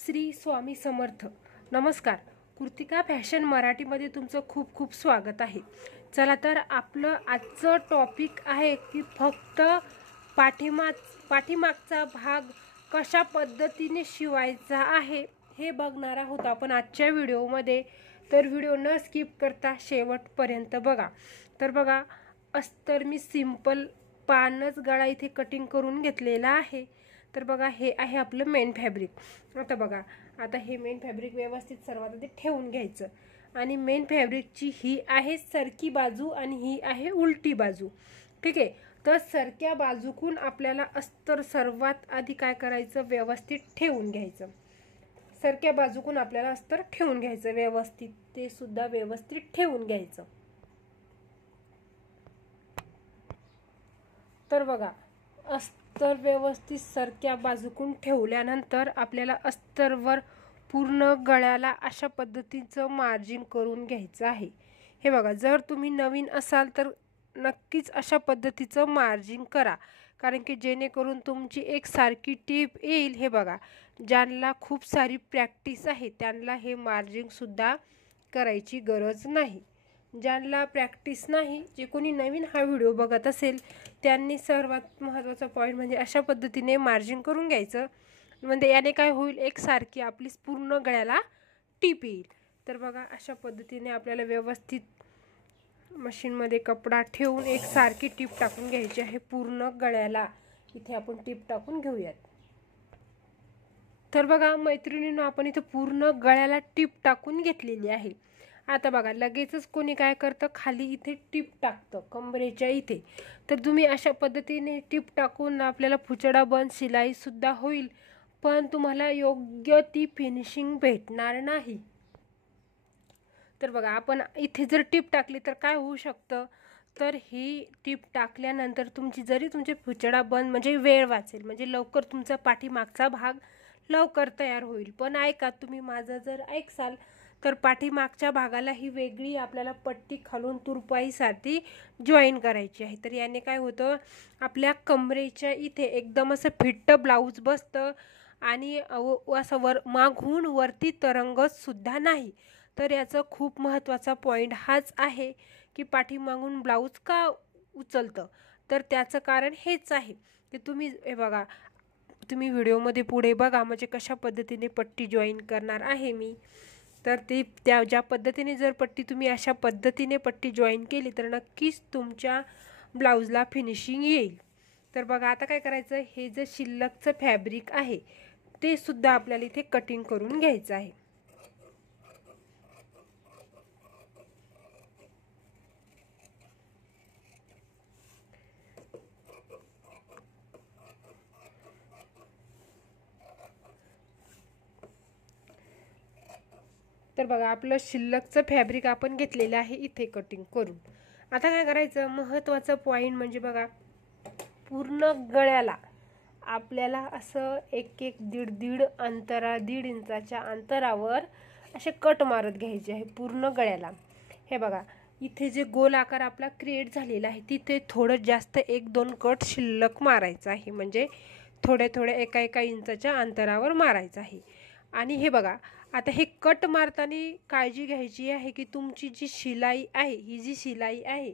श्री स्वामी समर्थ. नमस्कार. कृतिका फॅशन मराठीमध्ये तुमचं खूप खूप स्वागत आहे. चला तर आपलं आजचं टॉपिक आहे की फक्त पाठीमागचा भाग कशा पद्धतीने शिवायचा आहे हे बघणार आहोत आपण आजच्या व्हिडिओमध्ये. तर व्हिडिओ न स्किप करता शेवटपर्यंत बघा. तर बघा, अस्तर मी सिंपल पानच गळा इथे कटिंग करून घेतलेला आहे. तर बघा, हे आहे आपलं मेन फॅब्रिक. आता बघा, आता हे मेन फॅब्रिक व्यवस्थित सर्वात आधी ठेवून घ्यायचं. आणि मेन फॅब्रिकची ही आहे सरकी बाजू आणि ही आहे उलटी बाजू. ठीक आहे. तर सरक्या बाजूकून आपल्याला अस्तर सर्वात आधी काय करायचं, व्यवस्थित ठेवून घ्यायचं. सरक्या बाजूकून आपल्याला अस्तर ठेवून घ्यायचं व्यवस्थित, ते सुद्धा व्यवस्थित ठेवून घ्यायचं. तर बघा, अस्तर व्यवस्थित सरक्या बाजूकून ठेवल्यानंतर आपल्याला अस्तरवर पूर्ण गळ्याला अशा पद्धतीचं मार्जिन करून घ्यायचं आहे. हे बघा, जर तुम्ही नवीन असाल तर नक्कीच अशा पद्धतीचं मार्जिन करा, कारण की जेणेकरून तुमची एक सारखी टीप येईल. हे बघा, ज्यांना खूप सारी प्रॅक्टिस आहे त्यांना हे मार्जिनसुद्धा करायची गरज नाही. ज्यांना प्रॅक्टिस नाही, जे कोणी नवीन हा व्हिडिओ बघत असेल त्यांनी सर्वात महत्त्वाचा पॉईंट म्हणजे अशा पद्धतीने मार्जिन करून घ्यायचं. म्हणजे याने काय होईल, एकसारखी आपली पूर्ण गळ्याला टीप येईल. तर बघा, अशा पद्धतीने आपल्याला व्यवस्थित मशीनमध्ये कपडा ठेवून एकसारखी टीप टाकून घ्यायची आहे पूर्ण गळ्याला. इथे आपण टीप टाकून घेऊयात. तर बघा मैत्रिणींनो, आपण इथे पूर्ण गळ्याला टीप टाकून घेतलेली आहे. आता बघा, लगेचच कोणी काय करतं, खाली इथे टीप टाकतं कंबरेच्या इथे. तर तुम्ही अशा पद्धतीने टीप टाकून आपल्याला फुचडा बंद शिलाईसुद्धा होईल, पण तुम्हाला योग्य ती फिनिशिंग भेटणार नाही. तर बघा, आपण इथे जर टीप टाकली तर काय होऊ शकतं, तर ही टीप टाकल्यानंतर तुमचे फुचडा बंद म्हणजे वेळ वाचेल, म्हणजे लवकर तुमचा पाठीमागचा भाग लवकर तयार होईल. पण ऐका, तुम्ही माझं जर ऐकसाल तर पाठीमागच्या भागाला ही वेगळी आपल्याला पट्टी खालून तुरपाईसाठी जॉईन करायची आहे. तर याने काय होतं, आपल्या कमरेच्या इथे एकदम असं फिट्ट ब्लाऊज बसतं आणि असं मागून वरती तरंगत सुद्धा नाही. तर याचं खूप महत्त्वाचा पॉईंट हाच आहे की पाठीमागून ब्लाऊज का उचलतं. तर त्याचं कारण हेच आहे की तुम्ही हे बघा, तुम्ही व्हिडिओमध्ये पुढे बघा म्हणजे कशा पद्धतीने पट्टी जॉईन करणार आहे मी. तर ज्या पद्धतीने जर पट्टी तुम्ही अशा पद्धतीने पट्टी जॉईन केली तर नक्कीच तुमच्या ब्लाऊजला फिनिशिंग येईल. तर बघा, आता काय करायचं, हे जे शिल्लकचं फॅब्रिक आहे ते सुद्धा आपल्याला इथे कटिंग करून घ्यायचं आहे. तर बघा, आपलं शिल्लकचं फॅब्रिक आपण घेतलेलं आहे इथे कटिंग करून. आता काय करायचं, महत्त्वाचं पॉईंट म्हणजे बघा, पूर्ण गळ्याला आपल्याला असं एक दीड इंचाच्या अंतरावर असे कट मारत घ्यायचे आहे पूर्ण गळ्याला. हे बघा, इथे जे गोल आकार आपला क्रिएट झालेला आहे तिथे थोडं जास्त 1-2 कट शिल्लक मारायचं आहे, म्हणजे थोड्या एका इंचाच्या अंतरावर मारायचं आहे. आणि हे बघा, आता हे कट मारताना काळजी घ्यायची आहे की तुमची जी शिलाई आहे, ही जी शिलाई आहे,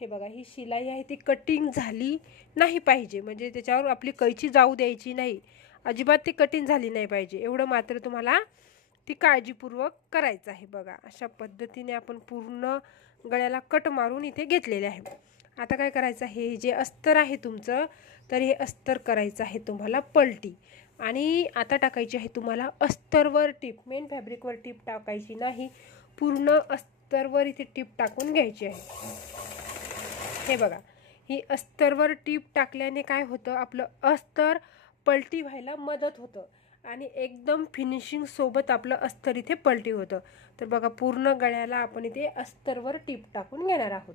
हे बघा, ही शिलाई आहे ती कटिंग झाली नाही पाहिजे, म्हणजे त्याच्यावर आपली कैची जाऊ द्यायची नाही, अजिबात ती कटिंग झाली नाही पाहिजे. एवढं मात्र तुम्हाला ती काळजीपूर्वक करायचं आहे. बघा, अशा पद्धतीने आपण पूर्ण गळ्याला कट मारून इथे घेतलेले आहे. आता काय करायचं, हे जे अस्तर आहे तुमचं, तर हे अस्तर करायचं आहे तुम्हाला पलटी. आणि आता टाकायची आहे तुम्हाला अस्तरवर टीप. मेन फॅब्रिकवर टीप टाकायची नाही, पूर्ण अस्तरवर इथे टीप टाकून घ्यायची आहे. हे बघा, ही अस्तरवर टीप टाकल्याने काय होतं, आपलं अस्तर पलटी व्हायला मदत होतं आणि एकदम फिनिशिंग सोबत आपलं अस्तर इथे पलटी होतं. तर बघा, पूर्ण गळ्याला आपण इथे अस्तरवर टीप टाकून घेणार आहोत.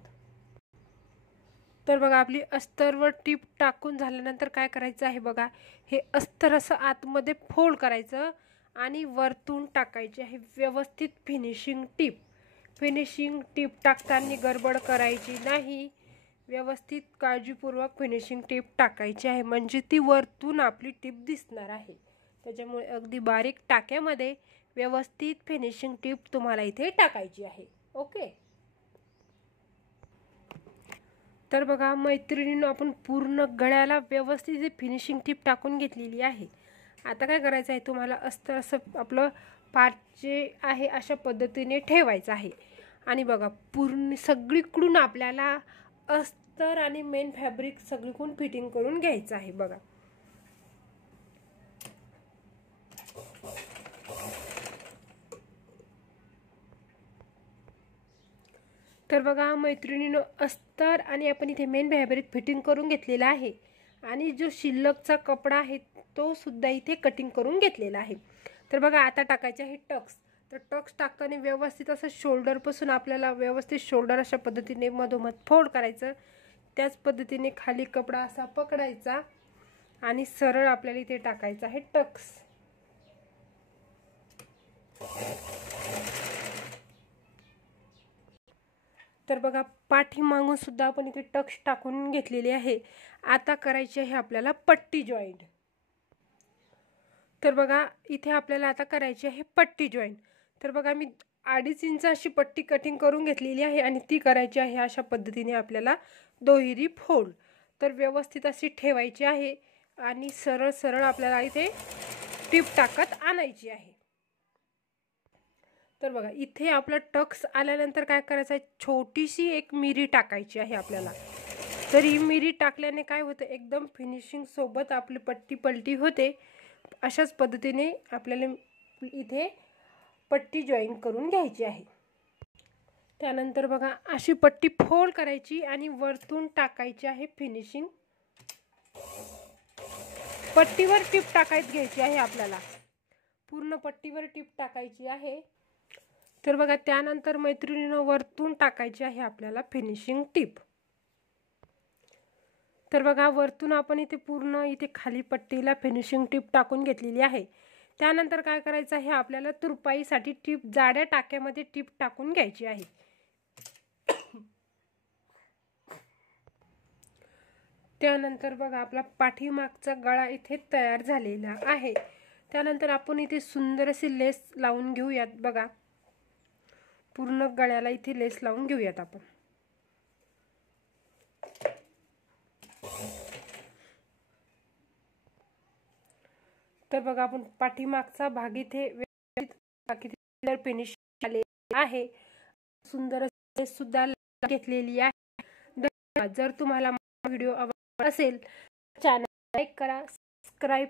तर बघा, आपली अस्तरवर टीप टाकून झाल्यानंतर काय करायचं आहे, बघा, हे अस्तर असं आतमध्ये फोल्ड करायचं आणि वरतून टाकायची आहे व्यवस्थित फिनिशिंग टीप टाकताना गडबड करायची नाही, व्यवस्थित काळजीपूर्वक फिनिशिंग टीप टाकायची आहे, म्हणजे ती वरतून आपली टीप दिसणार आहे. त्याच्यामुळे अगदी बारीक टाक्यामध्ये व्यवस्थित फिनिशिंग टिप तुम्हाला इथे टाकायची आहे. ओके. तर बघा मैत्रिणींनो, आपण पूर्ण गळ्याला व्यवस्थित फिनिशिंग टिप टाकून घेतलेली आहे. आता काय करायचं आहे, तुम्हाला अस्तर असं आपलं पाठ जे आहे अशा पद्धतीने ठेवायचं आहे. आणि बघा पूर्ण सगळीकडून आपल्याला अस्तर आणि मेन फॅब्रिक सगळीकडून फिटिंग करून घ्यायचं आहे. बघा तर बघा मैत्रिणींनो, अस्तर आणि आपण इथे मेन फॅब्रिक फिटिंग करून घेतलेला आहे. आणि जो शिल्लकचा कपडा आहे तो सुद्धा इथे कटिंग करून घेतलेला आहे. तर बघा आता टाकायचे आहे टक्स. तर टक्स टाकताना व्यवस्थित असं शोल्डरपासून आपल्याला व्यवस्थित शोल्डर अशा पद्धतीने मधोमध फोल्ड करायचं. त्याच पद्धतीने खाली कपडा असा पकडायचा आणि सरळ आपल्याला इथे टाकायचा आहे टक्स. तर बघा पाठीमागून सुद्धा आपण इथे टक्स टाकून घेतलेली आहे. आता करायची आहे आपल्याला पट्टी जॉईंट. तर बघा इथे आपल्याला आता करायची आहे पट्टी जॉईंट. तर बघा मी 2.5 इंच अशी पट्टी कटिंग करून घेतलेली आहे आणि ती करायची आहे अशा पद्धतीने आपल्याला दुहेरी फोल्ड. तर व्यवस्थित अशी ठेवायची आहे आणि सरळ सरळ आपल्याला इथे टिप टाकत आणायची आहे. तर बघा इथे आपला टक्स आल्यानंतर काय करायचं आहे, छोटीशी एक मिरी टाकायची आहे आपल्याला. तर ही मिरी टाकल्याने काय होतं, एकदम फिनिशिंग सोबत आपली पट्टी पलटी होते. अशाच पद्धतीने आपल्याला इथे पट्टी जॉईन करून घ्यायची आहे. त्यानंतर बघा अशी पट्टी फोल्ड करायची आणि वरतून टाकायची आहे फिनिशिंग. पट्टीवर टिप टाकायची घ्यायची आहे आपल्याला, पूर्ण पट्टीवर टिप टाकायची आहे. तर बघा त्यानंतर मैत्रिणींनो वरतून टाकायची आहे आपल्याला फिनिशिंग टिप. तर बघा वरतून आपण इथे पूर्ण इथे खाली पट्टीला फिनिशिंग टिप टाकून घेतलेली आहे. त्यानंतर काय करायचं आहे, आपल्याला तुरपाईसाठी टिप जाड्या टाक्यामध्ये टिप टाकून घ्यायची आहे. त्यानंतर बघा आपला पाठीमागचा गळा इथे तयार झालेला आहे. त्यानंतर आपण इथे सुंदर अशी लेस लावून घेऊयात. बघा पूर्ण गळ्याला इथे लेस लावून घेऊयात आपण. तर बघा आपण पाठीमागचा भाग इथे फिनिश झाले आहे. सुंदर लेस सुद्धा घेतलेली आहे. जर तुम्हाला व्हिडिओ आवडला असेल चॅनल लाईक करा, सबस्क्राईब